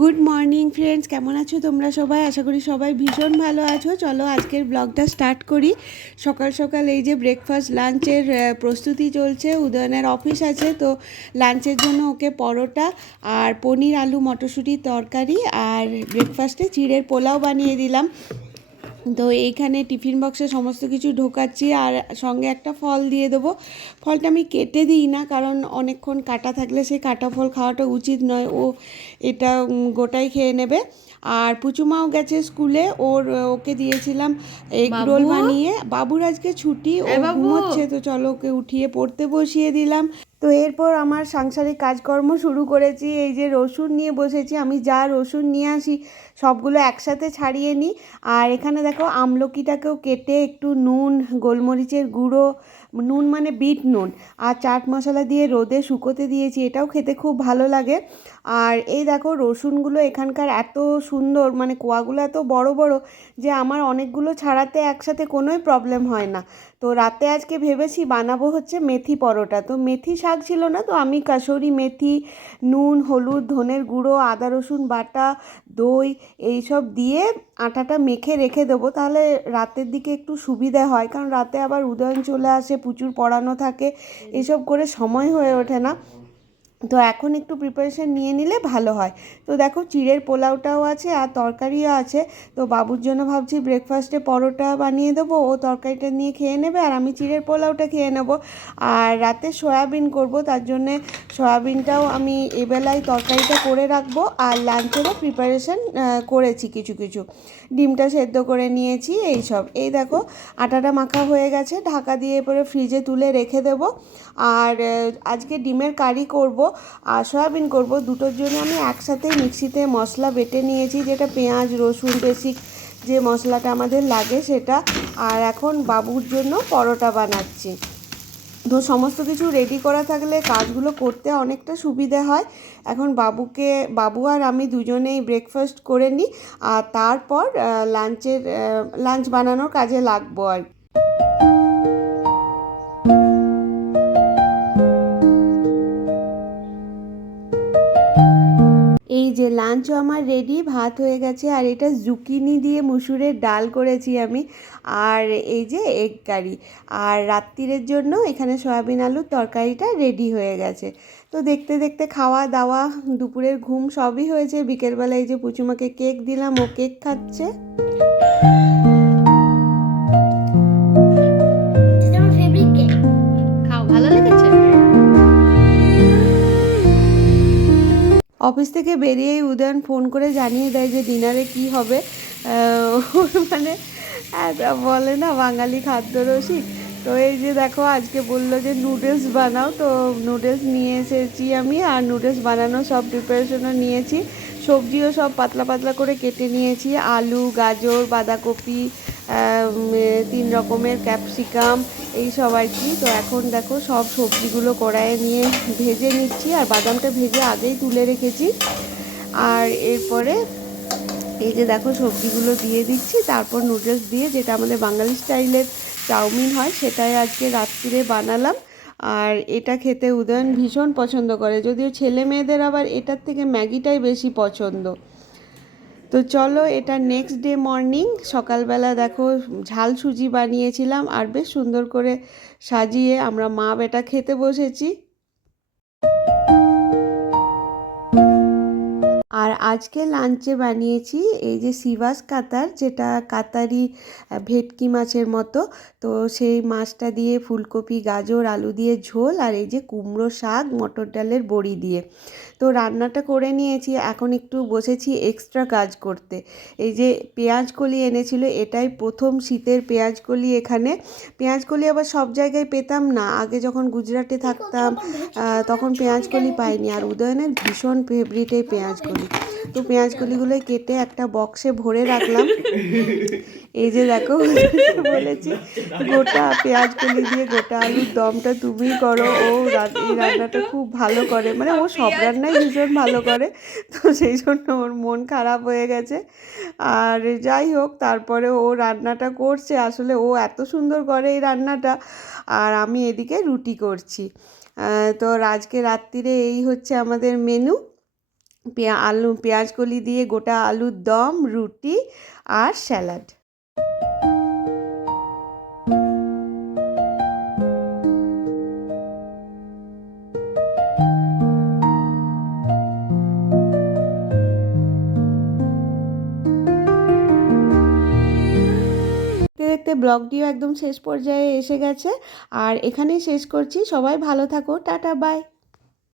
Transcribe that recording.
Good morning friends, কেমন আছো তোমরা সবাই? আশা করি সবাই ভীষণ ভালো আছো। চলো আজকের ব্লগটা স্টার্ট করি। সকাল সকাল এই যে ব্রেকফাস্ট লাঞ্চের প্রস্তুতি চলছে। উদয়নের অফিস আছে, তো লাঞ্চের জন্য ওকে পরোটা আর পনির আলু মটরশুঁটির তরকারি আর ব্রেকফাস্টে চিড়ের পোলাও বানিয়ে দিলাম। তো এইখানে টিফিন বক্সে সমস্ত কিছু ঢোকাচ্ছি আর সঙ্গে একটা ফল দিয়ে দেবো। ফলটা আমি কেটে দিই না, কারণ অনেকক্ষণ কাটা থাকলে সেই কাটা ফল খাওয়াটা উচিত নয়। ও এটা গোটাই খেয়ে নেবে। আর পুচুমাও গেছে স্কুলে, ওকে দিয়েছিলাম এগ রোল বানিয়ে। বাবুর আজকে ছুটি, ও ঘুমোচ্ছে, তো চলো ওকে উঠিয়ে পড়তে বসিয়ে দিলাম। তো এরপর আমার সাংসারিক কাজকর্ম শুরু করেছি। এই যে রসুন নিয়ে বসেছি, আমি যা রসুন নিয়ে আসি সবগুলো একসাথে ছাড়িয়ে নিই। আর এখানে দেখো আমলকিটাকেও কেটে একটু নুন, গোলমরিচের গুঁড়ো, নুন মানে বিট নুন, আর চাট মশলা দিয়ে রোদে শুকোতে দিয়েছি। এটাও খেতে খুব ভালো লাগে। আর এই দেখো রসুনগুলো এখানকার এত সুন্দর, মানে কোয়াগুলো এত বড় বড় যে আমার অনেকগুলো ছাড়াতে একসাথে কোনোই প্রবলেম হয় না। তো রাতে আজকে ভেবেছি বানাবো হচ্ছে মেথি পরোটা। তো মেথি শাক ছিল না, তো আমি কাসুরি মেথি, নুন, হলুদ, ধনের গুঁড়ো, আদা রসুন বাটা, দই এইসব দিয়ে আটাটা মেখে রেখে দেবো, তাহলে রাতের দিকে একটু সুবিধা হয়। কারণ রাতে আবার উদয়ন চলে আসে, প্রচুর পড়ানো থাকে, এসব করে সময় হয়ে ওঠে না। তো এখন একটু প্রিপারেশান নিয়ে নিলে ভালো হয়। তো দেখো চিড়ের পোলাওটাও আছে আর তরকারিও আছে। তো বাবুর জন্য ভাবছি ব্রেকফাস্টে পরোটা বানিয়ে দেবো, ও তরকারিটা নিয়ে খেয়ে নেবে আর আমি চিড়ের পোলাওটা খেয়ে নেব। আর রাতে সয়াবিন করব, তার জন্যে সয়াবিনটাও আমি এবেলায় তরকারিটা করে রাখবো। আর লাঞ্চেরও প্রিপারেশান করেছি কিছু কিছু, ডিমটা সেদ্ধ করে নিয়েছি। এই দেখো আটাটা মাখা হয়ে গেছে, ঢাকা দিয়ে পরে ফ্রিজে তুলে রেখে দেবো। আর আজকে ডিমের কারি করব আর সয়াবিন করব, দুটোর জন্য আমি একসাথে মিক্সিতে মশলা বেটে নিয়েছি, যেটা পেঁয়াজ রসুন বেসিক যে মশলাটা আমাদের লাগে সেটা। আর এখন বাবুর জন্য পরোটা বানাচ্ছি। তো সমস্ত কিছু রেডি করা থাকলে কাজগুলো করতে অনেকটা সুবিধে হয়। এখন বাবু আর আমি দুজনেই ব্রেকফাস্ট করে নিই, আর তারপর লাঞ্চ বানানোর কাজে লাগবো আর কি। এই যে লাঞ্চও আমার রেডি, ভাত হয়ে গেছে আর এটা জুকিনি দিয়ে মুসুরের ডাল করেছি আমি। আর এই যে এগ কারি। আর রাত্তিরের জন্য এখানে সয়াবিন আলুর তরকারিটা রেডি হয়ে গেছে। তো দেখতে দেখতে খাওয়া দাওয়া, দুপুরের ঘুম সবই হয়েছে। বিকেলবেলা এই যে পুচুমাকে কেক দিলাম, ও কেক খাচ্ছে। অফিস থেকে বেরিয়েই উদয়ন ফোন করে জানিয়ে দেয় যে ডিনারে কি হবে। ওর মানে বলে না বাঙালি খাদ্যরসিক। তো এই যে দেখো আজকে বললো যে নুডলস বানাও, তো নুডলস নিয়ে এসেছি আমি, আর নুডলস বানানো সব প্রিপারেশনও নিয়েছি। সবজিও সব পাতলা পাতলা করে কেটে নিয়েছি, আলু, গাজর, বাঁধাকপি, 3 রকমের ক্যাপসিকাম, এই সব আর কি। তো এখন দেখো সব সবজিগুলো কড়াইয়ে নিয়ে ভেজে নিচ্ছি, আর বাদামটা ভেজে আগেই তুলে রেখেছি। আর এরপরে এই যে দেখো সবজিগুলো দিয়ে দিচ্ছি, তারপর নুডলস দিয়ে, যেটা আমাদের বাঙালি স্টাইলের চাউমিন হয়, সেটাই আজকে রাত্রিরে বানালাম। আর এটা খেতে উদয়ন ভীষণ পছন্দ করে, যদিও ছেলে মেয়েদের আবার এটার থেকে ম্যাগিটাই বেশি পছন্দ। তো চলো, এটা নেক্সট ডে মর্নিং, সকালবেলা দেখো ঝাল সুজি বানিয়েছিলাম আর বেশ সুন্দর করে সাজিয়ে আমরা মা বেটা খেতে বসেছি। আর আজকে লাঞ্চে বানিয়েছি এই যে সিভাস কাতার, যেটা কাতারি ভেটকি মাছের মতো। তো সেই মাছটা দিয়ে ফুলকপি, গাজর, আলু দিয়ে ঝোল, আর এই যে কুমড়ো শাক মটর ডালের বড়ি দিয়ে। তো রান্নাটা করে নিয়েছি, এখন একটু বসেছি এক্সট্রা কাজ করতে। এই যে পেঁয়াজকলি এনেছিল, এটাই প্রথম শীতের পেঁয়াজকলি এখানে। পেঁয়াজকলি আবার সব জায়গায় পেতাম না, আগে যখন গুজরাটে থাকতাম তখন পেঁয়াজকলি পাইনি। আর উদয়নের ভীষণ ফেভারিট এই পেঁয়াজকলি। তো পেঁয়াজকলিগুলো কেটে একটা বক্সে ভরে রাখলাম। এই যে দেখো বলেছি গোটা পেঁয়াজকলি দিয়ে গোটা আলুর দমটা তুমিই করো। এই রান্নাটা খুব ভালো করে, মানে ও সব রান্নাই ভীষণ ভালো করে। তো সেই জন্য ওর মন খারাপ হয়ে গেছে। আর যাই হোক, তারপরে ও রান্নাটা করছে, আসলে ও এত সুন্দর করে এই রান্নাটা। আর আমি এদিকে রুটি করছি। তো আজকে রাত্রিরে এই হচ্ছে আমাদের মেনু। পেঁয়াজ কলি দিয়ে গোটা আলুর দম, রুটি আর স্যালাড। দেখতে দেখতে ব্লগটিও একদম শেষ পর্যায়ে এসে গেছে, আর এখানেই শেষ করছি। সবাই ভালো থাকো, টাটা বাই।